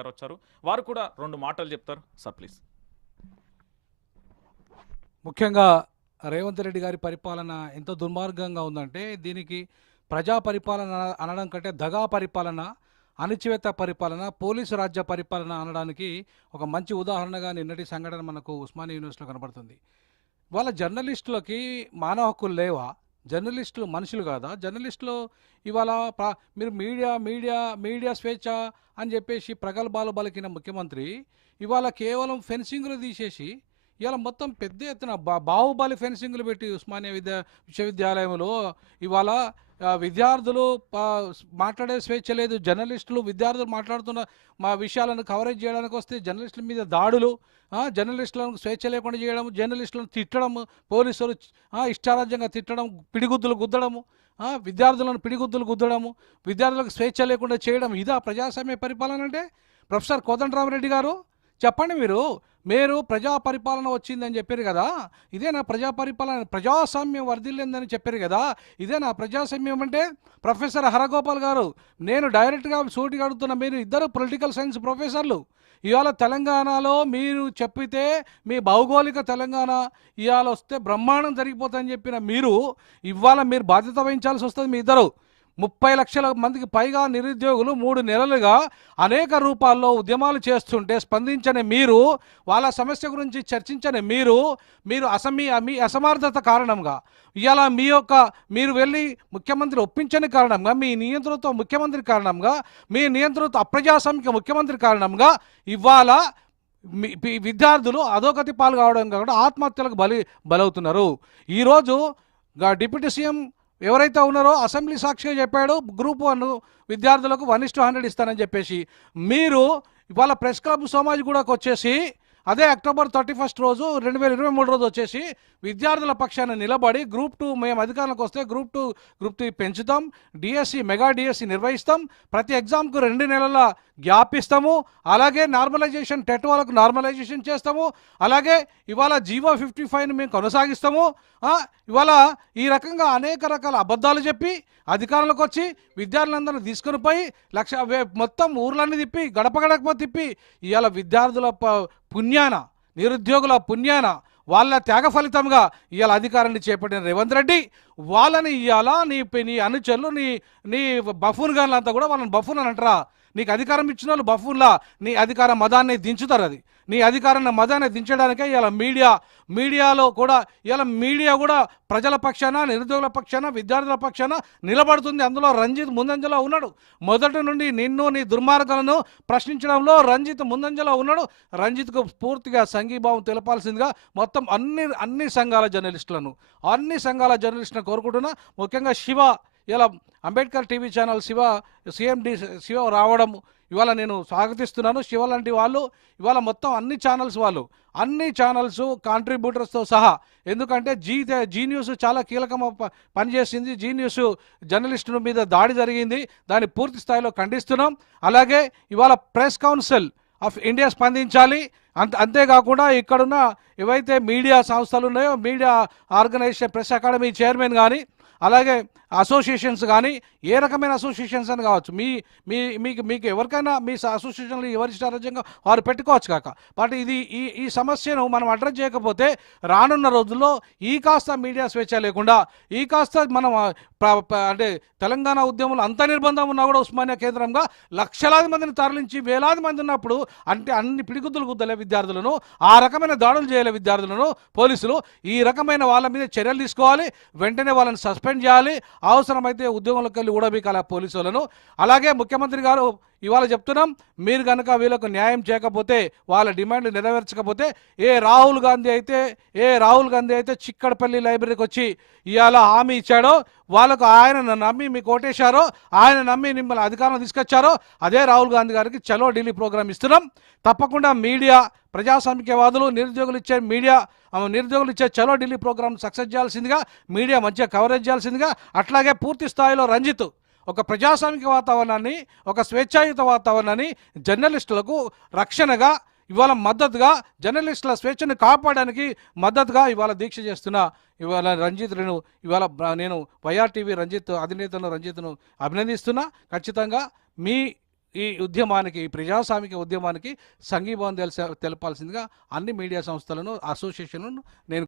గారు వచ్చారు వారు కూడా రెండు మాటలు చెప్తారు. Sir please. ముఖ్యంగా రేవంత్ రెడ్డి గారి పరిపాలన ఎంత దుర్మార్గంగా ఉందంటే దీనికి ప్రజా పరిపాలన అనడం కంటే దగా పరిపాలన అణచివేత పరిపాలన పోలీసు రాజ్య పరిపాలన అనడానికి ఒక మంచి ఉదాహరణగా నిన్నటి సంఘటన మనకు ఉస్మానియా యూనివర్సిటీలో కనబడుతుంది. వాళ్ళ జర్నలిస్టులకి మానవ హక్కులు లేవా? జర్నలిస్టులు మనుషులు కాదా? జర్నలిస్టులు ఇవాళ మీరు మీడియా మీడియా మీడియా స్వేచ్ఛ అని చెప్పేసి ప్రగల్భాలు బలికిన ముఖ్యమంత్రి ఇవాళ కేవలం ఫెన్సింగ్లు తీసేసి ఇవాళ మొత్తం పెద్ద ఎత్తున బా బాహుబలి ఫెన్సింగ్లు పెట్టి ఉస్మానియా విద్యా విశ్వవిద్యాలయంలో ఇవాళ విద్యార్థులు మాట్లాడే స్వేచ్ఛ లేదు. జర్నలిస్టులు విద్యార్థులు మాట్లాడుతున్న మా విషయాలను కవరేజ్ చేయడానికి వస్తే జర్నలిస్టుల మీద దాడులు జర్నలిస్టులను స్వేచ్ఛ లేకుండా చేయడం జర్నలిస్టులను తిట్టడం పోలీసులు ఇష్టారాజ్యంగా తిట్టడం పిడిగుద్దులు గుద్దడము విద్యార్థులను పిడిగుద్దులు గుద్దడము విద్యార్థులకు స్వేచ్ఛ లేకుండా చేయడం ఇదా ప్రజాస్వామ్య పరిపాలన అంటే? ప్రొఫెసర్ కోదండరామరెడ్డి గారు చెప్పండి మీరు. మీరు ప్రజా పరిపాలన వచ్చిందని చెప్పారు కదా. ఇదే నా ప్రజా పరిపాలన ప్రజాస్వామ్యం వర్ధిల్లిందని చెప్పారు కదా. ఇదే నా ప్రజాస్వామ్యం అంటే ప్రొఫెసర్ హరగోపాల్ గారు నేను డైరెక్ట్గా సూటిగా అడుగుతున్న మీరు ఇద్దరు పొలిటికల్ సైన్స్ ప్రొఫెసర్లు. ఇవాళ తెలంగాణలో మీరు చెప్పితే మీ భౌగోళిక తెలంగాణ ఇవాళ వస్తే బ్రహ్మాండం జరిగిపోతుందని చెప్పిన మీరు ఇవాళ మీరు బాధ్యత వహించాల్సి వస్తుంది మీ ఇద్దరు. ముప్పై లక్షల మందికి పైగా నిరుద్యోగులు మూడు నెలలుగా అనేక రూపాల్లో ఉద్యమాలు చేస్తుంటే స్పందించని మీరు వాళ్ళ సమస్య గురించి చర్చించని మీరు మీరు అసమీ మీ అసమర్థత కారణంగా ఇలా మీ యొక్క మీరు వెళ్ళి ముఖ్యమంత్రి ఒప్పించని కారణంగా మీ నియంత్రణతో ముఖ్యమంత్రి కారణంగా మీ నియంత్రణతో అప్రజాస్వామిక ముఖ్యమంత్రి కారణంగా ఇవాళ విద్యార్థులు అధోగతి పాలు కావడం కాకుండా ఆత్మహత్యలకు బలి బలవుతున్నారు. ఈరోజు డిప్యూటీ సీఎం ఎవరైతే ఉన్నారో అసెంబ్లీ సాక్షిగా చెప్పాడు గ్రూప్ వన్ విద్యార్థులకు వన్ ఇస్ హండ్రెడ్ ఇస్తానని చెప్పేసి. మీరు ఇవాళ ప్రెస్ క్లబ్ సమాజ్ కూడా వచ్చేసి అదే అక్టోబర్ థర్టీ ఫస్ట్ రోజు రెండు వేల ఇరవై మూడు రోజు వచ్చేసి విద్యార్థుల పక్షాన నిలబడి గ్రూప్ టూ మేము అధికారంలోకి వస్తే గ్రూప్ టూ గ్రూప్ త్రీ పెంచుతాం డిఎస్సి మెగా డిఎస్సి నిర్వహిస్తాం ప్రతి ఎగ్జామ్కు రెండు నెలల గ్యాప్ ఇస్తాము అలాగే నార్మలైజేషన్ టెట్ వాళ్ళకు నార్మలైజేషన్ చేస్తాము అలాగే ఇవాళ జీవో ఫిఫ్టీ ఫైవ్ని మేము కొనసాగిస్తాము ఇవాళ ఈ రకంగా అనేక రకాల అబద్ధాలు చెప్పి అధికారంలోకి వచ్చి విద్యార్థులందరినీ తీసుకుని పోయి లక్ష వే- మొత్తం ఊర్లన్నీ తిప్పి గడప గడప తిప్పి ఇవాళ విద్యార్థుల ప- పుణ్యాన నిరుద్యోగుల పుణ్యాన వాళ్ళ త్యాగ ఫలితంగా ఇవాళ అధికారాన్ని చేపట్టిన రేవంత్ రెడ్డి వాళ్ళని ఇవాళ నీ నీ అనుచరులు నీ నీ బఫూన్ గాన్లంతా కూడా వాళ్ళని బఫూన్ అని అంటారా? నీకు అధికారం ఇచ్చిన వాళ్ళు బఫూన్లా నీ అధికార మదాన్ని దించుతారు అది. నీ అధికారాన్ని మదాన్ని దించడానికే ఇలా మీడియా మీడియాలో కూడా ఇలా మీడియా కూడా ప్రజల పక్షాన నిరుద్యోగుల పక్షాన విద్యార్థుల పక్షాన నిలబడుతుంది. అందులో రంజిత్ ముందంజలో ఉన్నాడు. మొదటి నుండి నిన్ను నీ దుర్మార్గాలను ప్రశ్నించడంలో రంజిత్ ముందంజలో ఉన్నాడు. రంజిత్కు పూర్తిగా సంఘీభావం తెలపాల్సిందిగా మొత్తం అన్ని అన్ని సంఘాల జర్నలిస్టులను అన్ని సంఘాల జర్నలిస్టులను కోరుకుంటున్నా. ముఖ్యంగా శివ ఇలా Ambedkar TV channel Shiva CMD Shiva రావడం ఇవాళ నేను స్వాగతిస్తున్నాను. శివ లాంటి వాళ్ళు ఇవాళ మొత్తం అన్ని ఛానల్స్ వాళ్ళు అన్ని ఛానల్స్ కాంట్రిబ్యూటర్స్తో సహా. ఎందుకంటే జీ జీ న్యూస్ చాలా కీలకమ పనిచేసింది. జీ న్యూస్ జర్నలిస్టుల మీద దాడి జరిగింది. దాన్ని పూర్తి స్థాయిలో ఖండిస్తున్నాం. అలాగే ఇవాళ ప్రెస్ కౌన్సిల్ ఆఫ్ ఇండియా స్పందించాలి. అంత అంతేకాకుండా ఇక్కడున్న ఏవైతే మీడియా సంస్థలు ఉన్నాయో media organisation press academy chairman కానీ అలాగే అసోసియేషన్స్ కానీ ఏ రకమైన అసోసియేషన్స్ అని కావచ్చు. మీ మీ మీకు మీకు ఎవరికైనా మీ అసోసియేషన్లు ఎవరి ఇష్టారాజ్యంగా వారు పెట్టుకోవచ్చు కాక. బట్ ఇది ఈ ఈ సమస్యను మనం అడ్రస్ చేయకపోతే రానున్న రోజుల్లో ఈ కాస్త మీడియా స్వేచ్ఛ లేకుండా ఈ కాస్త మనం అంటే తెలంగాణ ఉద్యమంలో అంత నిర్బంధం ఉన్నా కూడా ఉస్మానియా కేంద్రంగా లక్షలాది మందిని తరలించి వేలాది మంది ఉన్నప్పుడు అంటే అన్ని పిడిగుద్దులు గుద్దలే విద్యార్థులను ఆ రకమైన దాడులు చేయలే విద్యార్థులను పోలీసులు ఈ రకమైన వాళ్ళ మీద చర్యలు తీసుకోవాలి. వెంటనే వాళ్ళని సస్పెండ్ చేయాలి. అవసరమైతే ఉద్యోగంలోకి వెళ్ళి ఊడబీకాల పోలీసులను అలాగే ముఖ్యమంత్రి గారు ఇవాళ చెప్తున్నాం మీరు కనుక వీళ్ళకు న్యాయం చేయకపోతే వాళ్ళ డిమాండ్లు నెరవేర్చకపోతే ఏ రాహుల్ గాంధీ అయితే ఏ రాహుల్ గాంధీ అయితే చిక్కడపల్లి లైబ్రరీకి వచ్చి ఇవాళ హామీ ఇచ్చాడో వాళ్ళకు ఆయన నమ్మి మీకు ఓటేశారో ఆయన నమ్మి మిమ్మల్ని అధికారం తీసుకొచ్చారో అదే రాహుల్ గాంధీ గారికి చలో ఢిల్లీ ప్రోగ్రాం ఇస్తున్నాం. తప్పకుండా మీడియా ప్రజాస్వామికవాదులు నిరుద్యోగులు ఇచ్చే మీడియా నిరుద్యోగులు ఇచ్చే చలో ఢిల్లీ ప్రోగ్రాం సక్సెస్ చేయాల్సిందిగా మీడియా మంచిగా కవరేజ్ చేయాల్సిందిగా అట్లాగే పూర్తి స్థాయిలో రంజిత్ ఒక ప్రజాస్వామిక వాతావరణాన్ని ఒక స్వేచ్ఛాయుత వాతావరణాన్ని జర్నలిస్టులకు రక్షణగా ఇవాళ మద్దతుగా జర్నలిస్టుల స్వేచ్ఛను కాపాడడానికి మద్దతుగా ఇవాళ దీక్ష చేస్తున్న ఇవాళ రంజిత్ను ఇవాళ నేను వైఆర్ టీవీ రంజిత్ అధినేతను రంజిత్ను అభినందిస్తున్నా. ఖచ్చితంగా మీ ఈ ఉద్యమానికి ఈ ప్రజాస్వామిక ఉద్యమానికి సంఘీభావం తెలిసే తెలపాల్సిందిగా అన్ని మీడియా సంస్థలను అసోసియేషన్లను నేను